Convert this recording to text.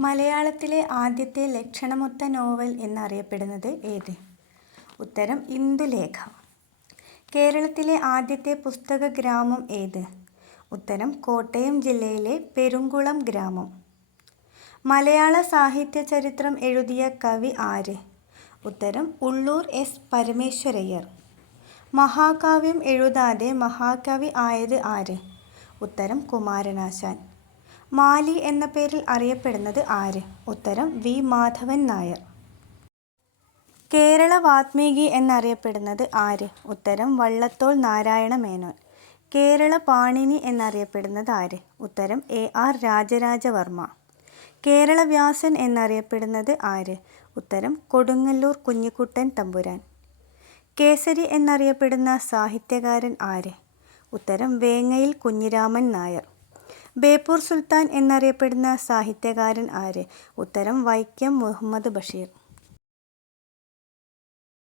മലയാളത്തിലെ ആദ്യത്തെ ലക്ഷണമൊത്ത നോവൽ എന്നറിയപ്പെടുന്നത് ഏത്? ഉത്തരം ഇന്ദുലേഖ. കേരളത്തിലെ ആദ്യത്തെ പുസ്തക ഗ്രാമം ഏത്? ഉത്തരം കോട്ടയം ജില്ലയിലെ പെരുങ്കുളം ഗ്രാമം. മലയാള സാഹിത്യ ചരിത്രം എഴുതിയ കവി ആര്? ഉത്തരം ഉള്ളൂർ എസ്. പരമേശ്വരയ്യർ. മഹാകാവ്യം എഴുതാതെ മഹാകവി ആയത് ആര്? ഉത്തരം കുമാരനാശാൻ. മാലി എന്ന പേരിൽ അറിയപ്പെടുന്നത് ആര്? ഉത്തരം വി. മാധവൻ നായർ. കേരള വാത്മീകി എന്നറിയപ്പെടുന്നത് ആര്? ഉത്തരം വള്ളത്തോൾ നാരായണ മേനോൻ. കേരള പാണിനി എന്നറിയപ്പെടുന്നത് ആര്? ഉത്തരം എ. ആർ. രാജരാജവർമ്മ. കേരള വ്യാസൻ എന്നറിയപ്പെടുന്നത് ആര്? ഉത്തരം കൊടുങ്ങല്ലൂർ കുഞ്ഞിക്കുട്ടൻ തമ്പുരാൻ. കേസരി എന്നറിയപ്പെടുന്ന സാഹിത്യകാരൻ ആര്? ഉത്തരം വേങ്ങയിൽ കുഞ്ഞിരാമൻ നായർ. ബേപ്പൂർ സുൽത്താൻ എന്നറിയപ്പെടുന്ന സാഹിത്യകാരൻ ആര്? ഉത്തരം വൈക്കം മുഹമ്മദ് ബഷീർ.